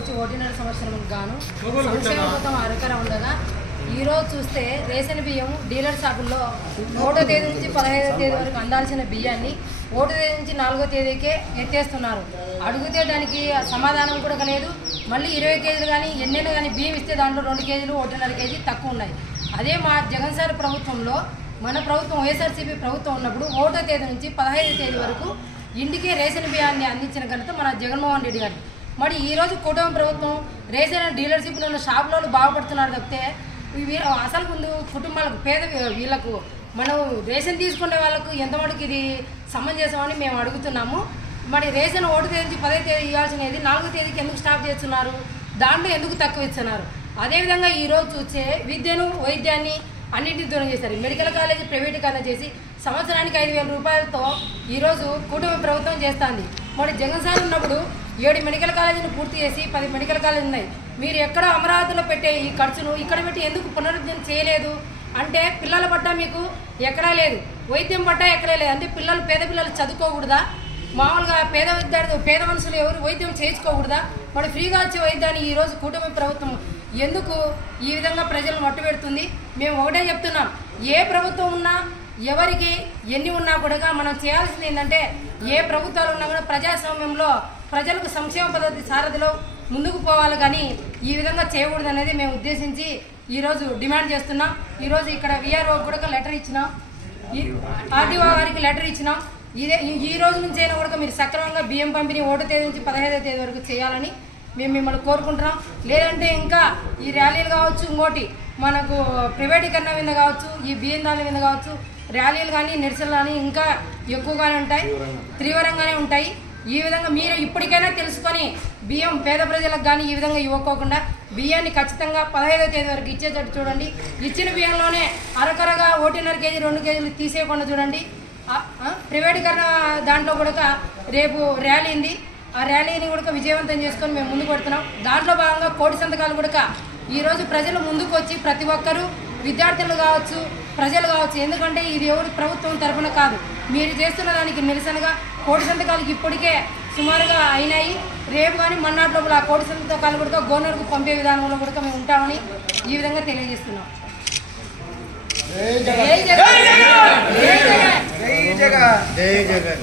వచ్చి 1.5 సంవత్సరం గాను సంక్షేమ పథకం అరకర ఉండగా ఈరోజు చూస్తే రేషన్ బియ్యం డీలర్ షాపుల్లో 1వ తేదీ నుంచి 15వ తేదీ వరకు అందాల్సిన బియ్యాన్ని 1వ తేదీ నుంచి 4వ తేదీకే ఎత్తేస్తున్నారు. అడిగితే దానికి సమాధానం కూడా లేదు. మళ్ళీ 20 కేజీలు కానీ ఎన్నైనా కానీ బియ్యం ఇస్తే దాంట్లో 2 కేజీలు 1.5 కేజీ తక్కువ ఉన్నాయి. అదే మా జగన్ సార్ ప్రభుత్వంలో మన ప్రభుత్వం వైఎస్ఆర్సీపీ ప్రభుత్వం ఉన్నప్పుడు 1వ తేదీ నుంచి 15వ తేదీ వరకు ఇంటికే రేషన్ బియ్యాన్ని అందించిన ఘనత మన జగన్మోహన్ రెడ్డి గారు. మరి ఈరోజు కూటమి ప్రభుత్వం రేషన్ డీలర్షిప్లో ఉన్న షాపులలో బాగుపడుతున్నారు తప్పితే అసలు ముందు కుటుంబాలకు పేద వీళ్ళకు మనం రేషన్ తీసుకునే వాళ్ళకు ఎంతమటుకు ఇది సమంజసమని మేము అడుగుతున్నాము. మరి రేషన్ 1వ తేదీ నుంచి 10వ తేదీ ఇవ్వాల్సినది 4వ తేదీకి ఎందుకు స్టాప్ చేస్తున్నారు? దాంట్లో ఎందుకు తక్కువ ఇస్తున్నారు? అదేవిధంగా ఈరోజు చూసే విద్యను వైద్యాన్ని అన్నింటినీ దూరం చేశారు. మెడికల్ కాలేజీ ప్రైవేటీకరణ చేసి సంవత్సరానికి 5,000 రూపాయలతో ఈరోజు కూటమి ప్రభుత్వం చేస్తుంది. మరి జగన్ సార్ ఉన్నప్పుడు 7 మెడికల్ కాలేజీని పూర్తి చేసి 10 మెడికల్ కాలేజీలు ఉన్నాయి. మీరు ఎక్కడ అమరావతిలో పెట్టే ఈ ఖర్చును ఇక్కడ పెట్టి ఎందుకు పునరుద్ధరణ చేయలేదు అంటే పిల్లల పట్ట మీకు ఎక్కడా లేదు, వైద్యం పట్ట ఎక్కడా లేదు. అంటే పేద పిల్లలు చదువుకోకూడదా? మామూలుగా పేద మనుషులు ఎవరు వైద్యం చేయించుకోకూడదా? మరి ఫ్రీగా వచ్చే వైద్యాన్ని ఈరోజు కూటమి ప్రభుత్వం ఎందుకు ఈ విధంగా ప్రజలను మట్టుపెడుతుంది? మేము ఒకటే చెప్తున్నాం, ఏ ప్రభుత్వం ఉన్నా ఎవరికి ఎన్ని ఉన్నా కూడా మనం చేయాల్సింది ఏంటంటే ఏ ప్రభుత్వాలు ఉన్నా కూడా ప్రజాస్వామ్యంలో ప్రజలకు సంక్షేమ పద్ధతి సారథిలో ముందుకు పోవాలి, కానీ ఈ విధంగా చేయకూడదు అనేది మేము ఉద్దేశించి ఈరోజు డిమాండ్ చేస్తున్నాం. ఈరోజు ఇక్కడ విఆర్ఓ కూడా లెటర్ ఇచ్చినాం, ఆర్డీఓ గారికి లెటర్ ఇచ్చినాం. ఈ రోజు నుంచి అయినా కూడా మీరు సక్రమంగా బియ్యం పంపిణీ 1వ తేదీ నుంచి 15వ తేదీ వరకు చేయాలని మేము మిమ్మల్ని కోరుకుంటున్నాం. లేదంటే ఇంకా ఈ ర్యాలీలు కావచ్చు, ఇంకోటి మనకు ప్రైవేటీకరణ మీద కావచ్చు, ఈ బియ్యం దాని మీద కావచ్చు, ర్యాలీలు కానీ నిరసనలు కానీ ఇంకా ఎక్కువగానే ఉంటాయి, తీవ్రంగానే ఉంటాయి. ఈ విధంగా మీరు ఇప్పటికైనా తెలుసుకొని బియ్యం పేద ప్రజలకు కానీ ఈ విధంగా ఇవ్వకోకుండా బియ్యాన్ని ఖచ్చితంగా 15వ తేదీ వరకు ఇచ్చేటట్టు చూడండి. ఇచ్చిన బియ్యంలోనే అరకరగా 1.5 కేజీ 2 కేజీలు తీసేయకుండా చూడండి. ప్రైవేటీకరణ దాంట్లో కూడా రేపు ర్యాలీ ఉంది, ఆ ర్యాలీని కూడా విజయవంతం చేసుకొని మేము ముందుకు పెడుతున్నాం. దాంట్లో భాగంగా 1 కోటి సంతకాలు కూడా ఈరోజు ప్రజలు ముందుకు వచ్చి ప్రతి ఒక్కరూ విద్యార్థులు కావచ్చు, ప్రజలు కావచ్చు, ఎందుకంటే ఇది ఎవరి ప్రభుత్వం తరఫున కాదు, మీరు చేస్తున్న దానికి నిరసనగా 1 కోటి సంతకాలకి ఇప్పటికే సుమారుగా అయినాయి. రేపు కానీ మన్నాటి లోపల ఆ 1 కోటి సంతకాలు కూడా గవర్నర్కు పంపే విధానంలో కూడా మేము ఉంటామని ఈ విధంగా తెలియజేస్తున్నాం. జై జగన్.